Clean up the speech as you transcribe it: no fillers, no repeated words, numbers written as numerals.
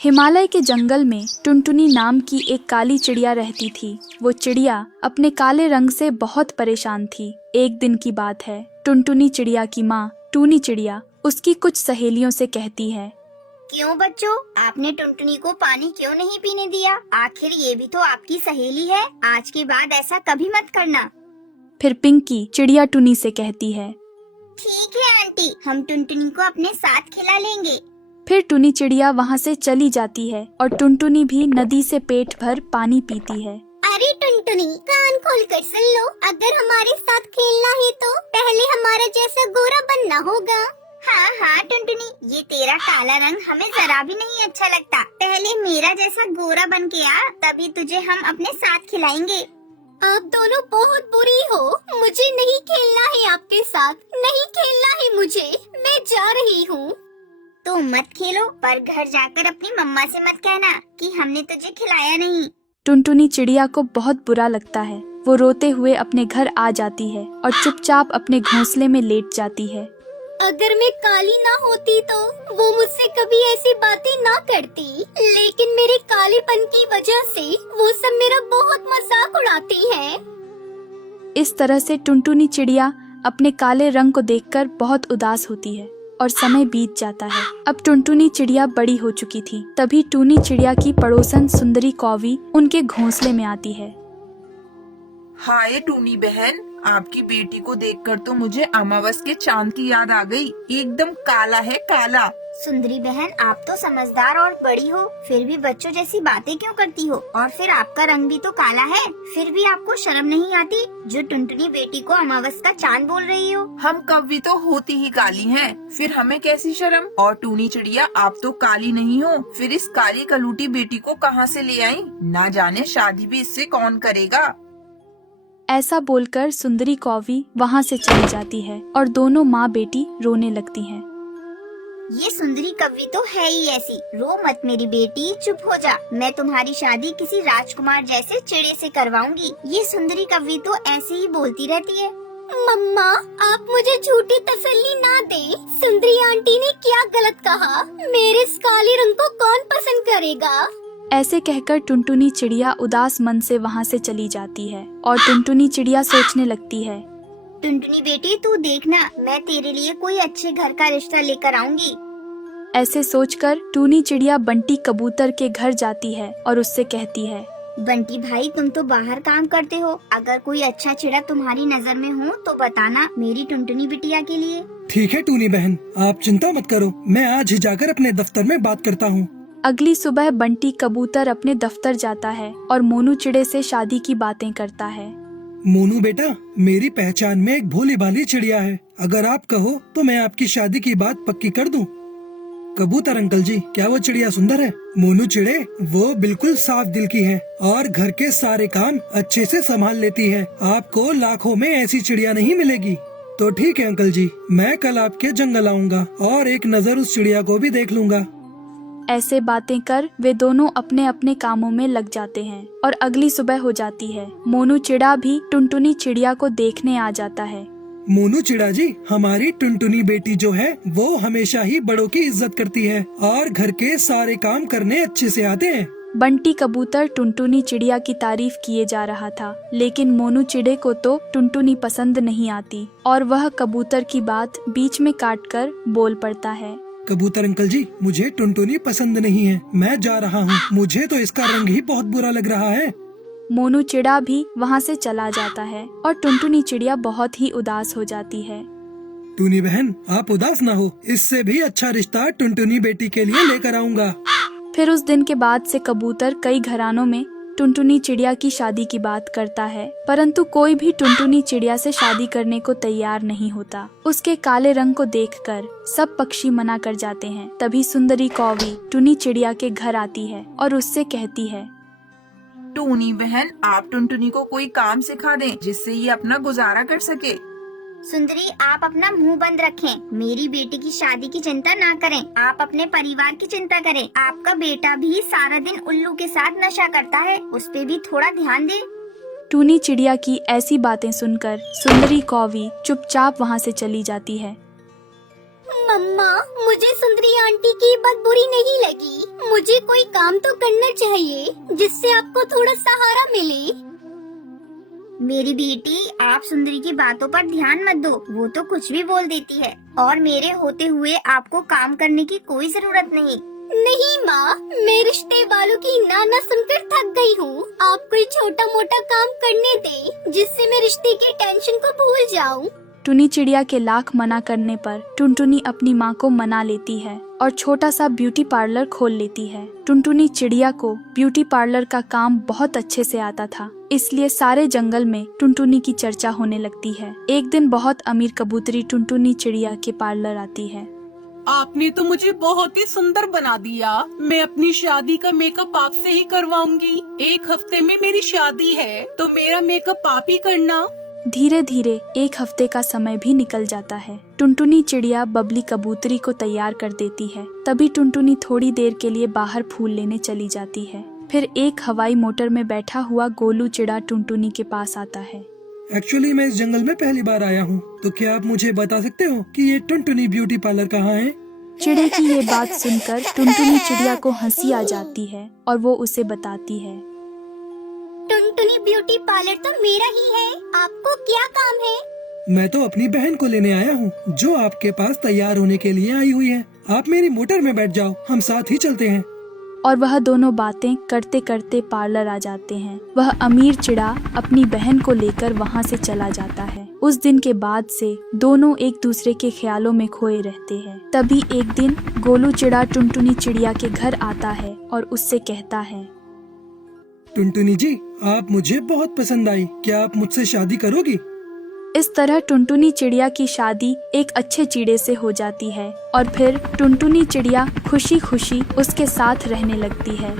हिमालय के जंगल में टुनटुनी नाम की एक काली चिड़िया रहती थी। वो चिड़िया अपने काले रंग से बहुत परेशान थी। एक दिन की बात है, टुनटुनी चिड़िया की माँ टूनी चिड़िया उसकी कुछ सहेलियों से कहती है, क्यों बच्चों, आपने टुनटुनी को पानी क्यों नहीं पीने दिया? आखिर ये भी तो आपकी सहेली है। आज के बाद ऐसा कभी मत करना। फिर पिंकी चिड़िया टूनी से कहती है, ठीक है आंटी, हम टुनटुनी को अपने साथ खिला लेंगे। फिर टूनी चिड़िया वहाँ से चली जाती है और टुनटुनी भी नदी से पेट भर पानी पीती है। अरे टुनटुनी, कान खोल कर सुन लो, अगर हमारे साथ खेलना है तो पहले हमारा जैसा गोरा बनना होगा। हाँ हाँ टुनटुनी, ये तेरा काला रंग हमें जरा भी नहीं अच्छा लगता। पहले मेरा जैसा गोरा बन के आ, तभी तुझे हम अपने साथ खिलाएंगे। आप दोनों बहुत बुरी हो, मुझे नहीं खेलना है आपके साथ, नहीं खेलना है मुझे, मैं जा रही हूँ। तो मत खेलो, पर घर जाकर अपनी मम्मा से मत कहना कि हमने तुझे खिलाया नहीं। टुनटुनी चिड़िया को बहुत बुरा लगता है। वो रोते हुए अपने घर आ जाती है और चुपचाप अपने घोंसले में लेट जाती है। अगर मैं काली ना होती तो वो मुझसे कभी ऐसी बातें ना करती, लेकिन मेरे कालेपन की वजह से वो सब मेरा बहुत मजाक उड़ाती हैं। इस तरह से टुनटुनी चिड़िया अपने काले रंग को देखकर बहुत उदास होती है और समय बीत जाता है। अब टुनटुनी चिड़िया बड़ी हो चुकी थी। तभी टूनी चिड़िया की पड़ोसन सुंदरी कौवी उनके घोंसले में आती है। हाय टूनी बहन, आपकी बेटी को देखकर तो मुझे अमावस के चांद की याद आ गई। एकदम काला है, काला। सुंदरी बहन, आप तो समझदार और बड़ी हो, फिर भी बच्चों जैसी बातें क्यों करती हो? और फिर आपका रंग भी तो काला है, फिर भी आपको शर्म नहीं आती जो टुनटुनी बेटी को अमावस का चांद बोल रही हो? हम कौवी तो होती ही काली हैं, फिर हमें कैसी शर्म? और टूनी चिड़िया, आप तो काली नहीं हो, फिर इस काली कलूटी बेटी को कहाँ से ले आई? ना जाने शादी भी इससे कौन करेगा। ऐसा बोलकर सुंदरी कौवी वहाँ से चली जाती है और दोनों माँ बेटी रोने लगती हैं। ये सुंदरी कव्वी तो है ही ऐसी। रो मत मेरी बेटी, चुप हो जा। मैं तुम्हारी शादी किसी राजकुमार जैसे चिड़े से करवाऊंगी। ये सुंदरी कव्वी तो ऐसे ही बोलती रहती है। मम्मा, आप मुझे झूठी तसल्ली ना दे। सुंदरी आंटी ने क्या गलत कहा? मेरे इस काले रंग को कौन पसंद करेगा? ऐसे कहकर टुनटुनी चिड़िया उदास मन से वहाँ से चली जाती है और टुनटुनी चिड़िया सोचने लगती है, टुनटुनी बेटी, तू देखना, मैं तेरे लिए कोई अच्छे घर का रिश्ता लेकर आऊंगी। ऐसे सोचकर टूनी चिड़िया बंटी कबूतर के घर जाती है और उससे कहती है, बंटी भाई, तुम तो बाहर काम करते हो, अगर कोई अच्छा चिड़ा तुम्हारी नजर में हो तो बताना मेरी टुनटुनी बिटिया के लिए। ठीक है टूनी बहन, आप चिंता मत करो, मैं आज ही जाकर अपने दफ्तर में बात करता हूँ। अगली सुबह बंटी कबूतर अपने दफ्तर जाता है और मोनू चिड़े से शादी की बातें करता है। मोनू बेटा, मेरी पहचान में एक भोली भाली चिड़िया है, अगर आप कहो तो मैं आपकी शादी की बात पक्की कर दूं। कबूतर अंकल जी, क्या वो चिड़िया सुंदर है? मोनू चिड़े, वो बिल्कुल साफ दिल की है और घर के सारे काम अच्छे से संभाल लेती है। आपको लाखों में ऐसी चिड़िया नहीं मिलेगी। तो ठीक है अंकल जी, मैं कल आपके जंगल आऊँगा और एक नजर उस चिड़िया को भी देख लूँगा। ऐसे बातें कर वे दोनों अपने अपने कामों में लग जाते हैं और अगली सुबह हो जाती है। मोनू चिड़ा भी टुनटुनी चिड़िया को देखने आ जाता है। मोनू चिड़ा जी, हमारी टुनटुनी बेटी जो है वो हमेशा ही बड़ों की इज्जत करती है और घर के सारे काम करने अच्छे से आते हैं। बंटी कबूतर टुनटुनी चिड़िया की तारीफ किए जा रहा था, लेकिन मोनू चिड़े को तो टुनटुनी पसंद नहीं आती और वह कबूतर की बात बीच में काटकर बोल पड़ता है, कबूतर अंकल जी, मुझे टुनटुनी पसंद नहीं है, मैं जा रहा हूँ, मुझे तो इसका रंग ही बहुत बुरा लग रहा है। मोनू चिड़ा भी वहाँ से चला जाता है और टुनटुनी चिड़िया बहुत ही उदास हो जाती है। टूनी बहन, आप उदास ना हो, इससे भी अच्छा रिश्ता टुनटुनी बेटी के लिए लेकर आऊँगा। फिर उस दिन के बाद से कबूतर कई घरानों में टुनटुनी चिड़िया की शादी की बात करता है, परंतु कोई भी टुनटुनी चिड़िया से शादी करने को तैयार नहीं होता। उसके काले रंग को देखकर सब पक्षी मना कर जाते हैं। तभी सुंदरी कौवी टुनी चिड़िया के घर आती है और उससे कहती है, टूनी बहन, आप टुनटुनी को कोई काम सिखा दें जिससे ये अपना गुजारा कर सके। सुंदरी, आप अपना मुंह बंद रखें। मेरी बेटी की शादी की चिंता ना करें, आप अपने परिवार की चिंता करें। आपका बेटा भी सारा दिन उल्लू के साथ नशा करता है, उस पे भी थोड़ा ध्यान दे। टूनी चिड़िया की ऐसी बातें सुनकर सुंदरी कौवी चुपचाप वहाँ से चली जाती है। मम्मा, मुझे सुंदरी आंटी की बात बुरी नहीं लगी। मुझे मुझे कोई काम तो करना चाहिए जिससे आपको थोड़ा सहारा मिले। मेरी बेटी, आप सुंदरी की बातों पर ध्यान मत दो, वो तो कुछ भी बोल देती है और मेरे होते हुए आपको काम करने की कोई जरूरत नहीं। नहीं माँ, मैं रिश्ते वालों की ना सुनकर थक गई हूँ। आप कोई छोटा मोटा काम करने दें जिससे मैं रिश्ते की टेंशन को भूल जाऊँ। टुनी चिड़िया के लाख मना करने पर टुनटुनी अपनी माँ को मना लेती है और छोटा सा ब्यूटी पार्लर खोल लेती है। टुनटुनी चिड़िया को ब्यूटी पार्लर का काम बहुत अच्छे से आता था, इसलिए सारे जंगल में टुनटुनी की चर्चा होने लगती है। एक दिन बहुत अमीर कबूतरी टुनटुनी चिड़िया के पार्लर आती है। आपने तो मुझे बहुत ही सुंदर बना दिया। मैं अपनी शादी का मेकअप आपसे ही करवाऊंगी। 1 हफ्ते में मेरी शादी है तो मेरा मेकअप आप ही करना। धीरे धीरे 1 हफ्ते का समय भी निकल जाता है। टुनटुनी चिड़िया बबली कबूतरी को तैयार कर देती है। तभी टुनटुनी थोड़ी देर के लिए बाहर फूल लेने चली जाती है। फिर एक हवाई मोटर में बैठा हुआ गोलू चिड़ा टुनटुनी के पास आता है। एक्चुअली मैं इस जंगल में पहली बार आया हूँ, तो क्या आप मुझे बता सकते हो कि ये टुनटुनी ब्यूटी पार्लर कहाँ है? चिड़े की ये बात सुनकर टुनटुनी चिड़िया को हंसी आ जाती है और वो उसे बताती है। टुनटुनी ब्यूटी पार्लर तो मेरा ही है, आपको क्या काम है? मैं तो अपनी बहन को लेने आया हूँ जो आपके पास तैयार होने के लिए आई हुई है। आप मेरी मोटर में बैठ जाओ, हम साथ ही चलते हैं। और वह दोनों बातें करते करते पार्लर आ जाते हैं। वह अमीर चिड़ा अपनी बहन को लेकर वहाँ से चला जाता है। उस दिन के बाद से दोनों एक दूसरे के ख्यालों में खोए रहते हैं। तभी एक दिन गोलू चिड़ा टुनटुनी चिड़िया के घर आता है और उससे कहता है, टुनटुनी जी, आप मुझे बहुत पसंद आई, क्या आप मुझसे शादी करोगी? इस तरह टुनटुनी चिड़िया की शादी एक अच्छे चिड़े से हो जाती है और फिर टुनटुनी चिड़िया खुशी खुशी उसके साथ रहने लगती है।